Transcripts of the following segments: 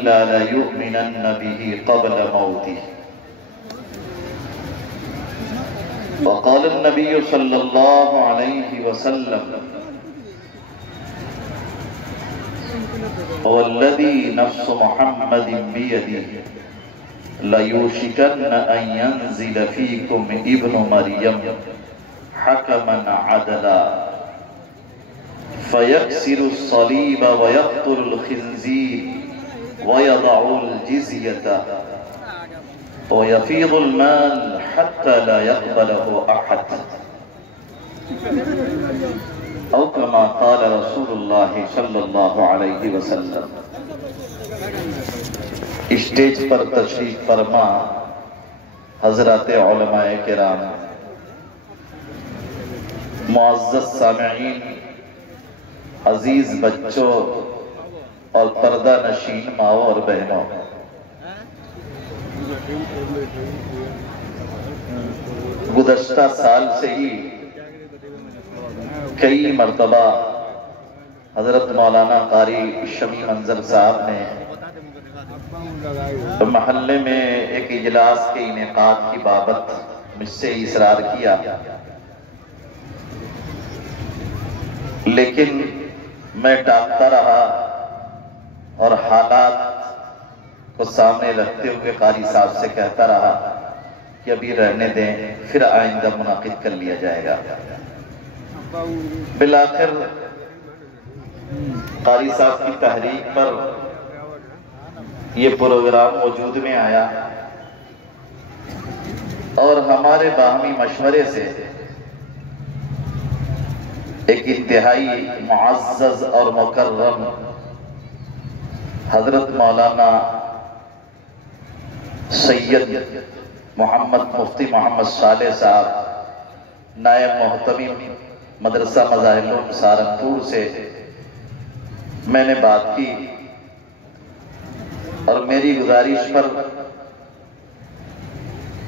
إلا ليؤمنن به قبل موته. وقال النبي صلى الله عليه وسلم والذي نفس محمد بيده ليوشكن أن ينزل فيكم ابن مريم حكما عدلا فيكسر الصليب ويقتل الخنزير ويضع الجزية ويفيض المال حتى لا يقبله أحد أو كما قال رسول الله صلی اللہ علیہ وسلم. اسٹیج پر تشریف فرما حضرات علماء کرام، معزز سامعین، عزیز بچوں اور پردہ نشین ماؤں اور بہنوں، گزشتہ سال سے ہی کئی مرتبہ حضرت مولانا قاری شمی منظر صاحب نے محلے میں ایک اجلاس کے انعقاد کی بابت مجھ سے اصرار کیا، لیکن میں ٹالتا رہا اور حالات کو سامنے رکھتے ہوئے قاری صاحب سے کہتا رہا کہ ابھی رہنے دیں، پھر آئندہ منعقد کر لیا جائے گا. بالآخر قاری صاحب کی تحریک پر یہ پروگرام وجود میں آیا اور ہمارے باہمی مشورے سے ایک انتہائی معزز اور مکرم حضرت مولانا سید محمد مفتی محمد صالح صاحب نائب محتمم مدرسہ مظاہر العلوم سہارنپور سے میں نے بات کی اور میری گزارش پر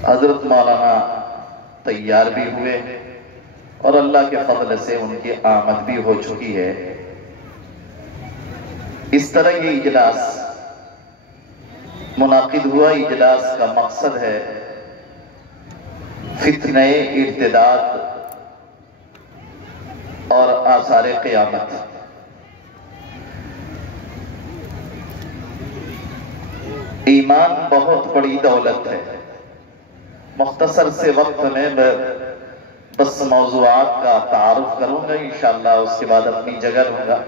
حضرت مولانا تیار بھی ہوئے اور اللہ کے فضل سے ان کی آمد بھی ہو چکی ہے. اس طرح یہ اجلاس منعقد ہوا. اجلاس کا مقصد ہے فتنہ ارتداد اور آثار قیامت. ایمان بہت بڑی دولت ہے. مختصر سے وقت میں بس موضوعات کا تعارف کروں گا انشاءاللہ، اس کے بعد اپنی جگہ رہوں گا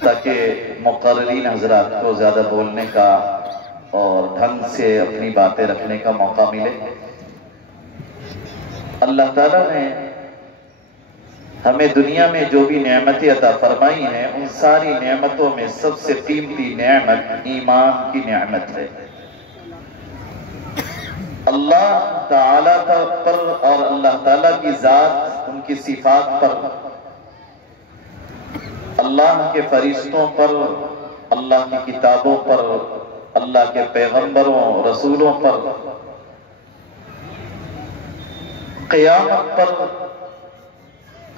تاکہ مقررین حضرات کو زیادہ بولنے کا اور ڈھنگ سے اپنی باتیں رکھنے کا موقع ملے. اللہ تعالیٰ نے ہمیں دنیا میں جو بھی نعمتیں عطا فرمائی ہیں، ان ساری نعمتوں میں سب سے قیمتی نعمت ایمان کی نعمت ہے. اللہ تعالیٰ پر اور اللہ تعالیٰ کی ذات، ان کی صفات پر، اللہ کے فرشتوں پر، اللہ کی کتابوں پر، اللہ کے پیغمبروں رسولوں پر، قیامت پر،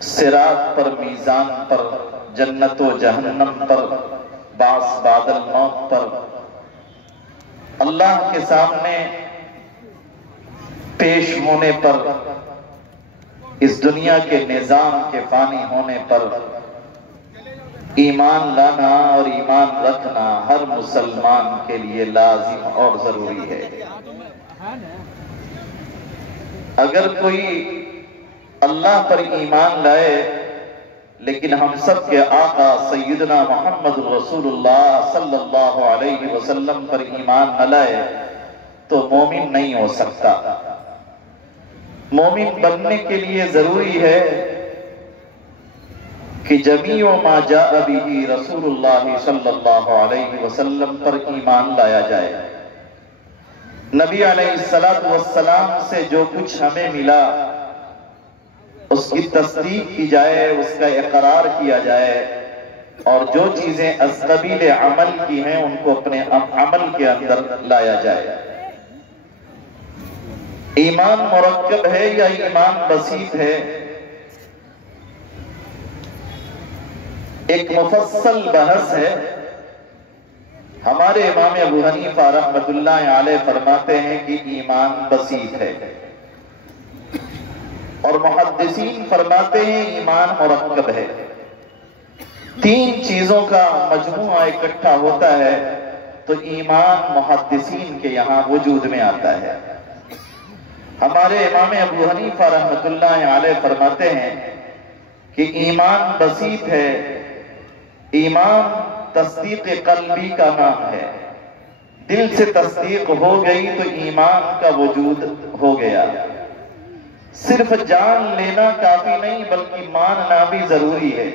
صراط پر، میزان پر، جنت و جہنم پر، بعث بعد الموت پر، اللہ کے سامنے پیش ہونے پر، اس دنیا کے نظام کے فانی ہونے پر ایمان لانا اور ایمان رکھنا ہر مسلمان کے لیے لازم اور ضروری ہے. اگر کوئی اللہ پر ایمان لائے لیکن ہم سب کے آقا سیدنا محمد رسول اللہ صلی اللہ علیہ وسلم پر ایمان نہ لائے تو مومن نہیں ہو سکتا. مومن بننے کے لیے ضروری ہے کہ جمیع ما جاء به رسول اللہ صلی اللہ علیہ وسلم پر ایمان لایا جائے. نبی علیہ السلام سے جو کچھ ہمیں ملا اس کی تصدیق کی جائے، اس کا اقرار کیا جائے، اور جو چیزیں از قبیل عمل کی ہیں ان کو اپنے عمل کے اندر لایا جائے. ایمان مرکب ہے یا ایمان بسیط ہے؟ ایک مفصل بحث ہے. ہمارے امام ابو حنیفہ رحمۃ اللہ علیہ فرماتے ہیں کہ ایمان بسیط ہے، اور محدثین فرماتے ہیں ایمان مرکب ہے۔ تین چیزوں کا مجموعہ اکٹھا ہوتا ہے تو ایمان محدثین کے یہاں وجود میں آتا ہے۔ ہمارے امام ابو حنیفہ رحمۃ اللہ علیہ فرماتے ہیں کہ ایمان بسیط ہے، ایمان تصدیق قلبی کا نام ہے۔ دل سے تصدیق ہو گئی تو ایمان کا وجود ہو گیا۔ صرف جان لینا کافی نہیں بلکہ ماننا بھی ضروری ہے۔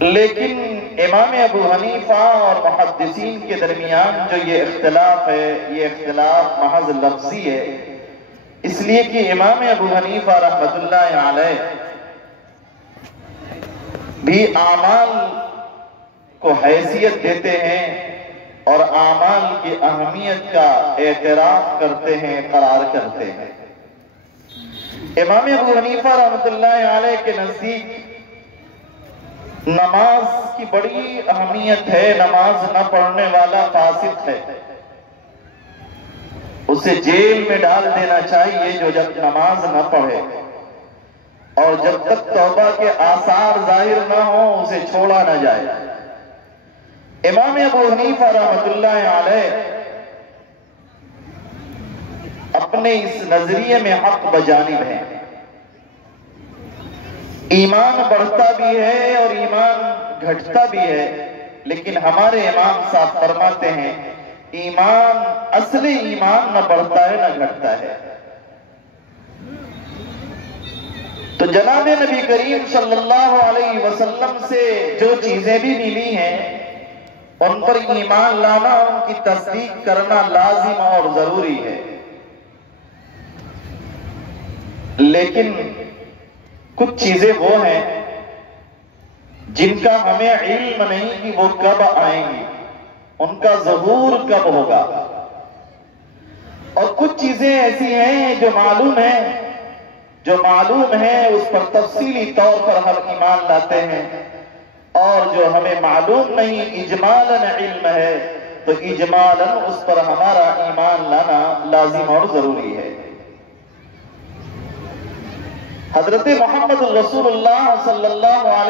لیکن امام ابو حنیفہ اور محدثین کے درمیان جو یہ اختلاف ہے، یہ اختلاف محض لفظی ہے، اس لیے کہ امام ابو حنیفہ رحمۃ اللہ علیہ بھی اعمال کو حیثیت دیتے ہیں اور اعمال کی اہمیت کا اعتراف کرتے ہیں، قرار کرتے ہیں۔ امام ابو حنیفہ رحمۃ اللہ علیہ کے نزدیک نماز کی بڑی اہمیت ہے، نماز نہ پڑھنے والا فاسق ہے، اسے جیل میں ڈال دینا چاہیے جو جب نماز نہ پڑھے، اور جب تک توبہ کے آثار ظاہر نہ ہوں اسے چھوڑا نہ جائے۔ امام ابو حنیفہ رحمۃ اللہ علیہ اپنے اس نظریے میں حق بجانب ہیں۔ ایمان بڑھتا بھی ہے اور ایمان گھٹتا بھی ہے، لیکن ہمارے امام صاحب فرماتے ہیں ایمان، اصل ایمان نہ بڑھتا ہے نہ گھٹتا ہے۔ تو جناب نبی کریم صلی اللہ علیہ وسلم سے جو چیزیں بھی ملی ہیں ان پر ایمان لانا، ان کی تصدیق کرنا لازم اور ضروری ہے۔ لیکن کچھ چیزیں وہ ہیں جن کا ہمیں علم نہیں کہ وہ کب آئیں گی، ان کا ظہور کب ہوگا، اور کچھ چیزیں ایسی ہیں جو معلوم ہیں اس پر تفصیلی طور پر ہم ایمان لاتے ہیں، اور جو ہمیں معلوم نہیں اجمالاً علم ہے تو اجمالاً اس پر ہمارا ایمان لانا لازم اور ضروری ہے۔ حضرت محمد رسول اللہ صلی اللہ علیہ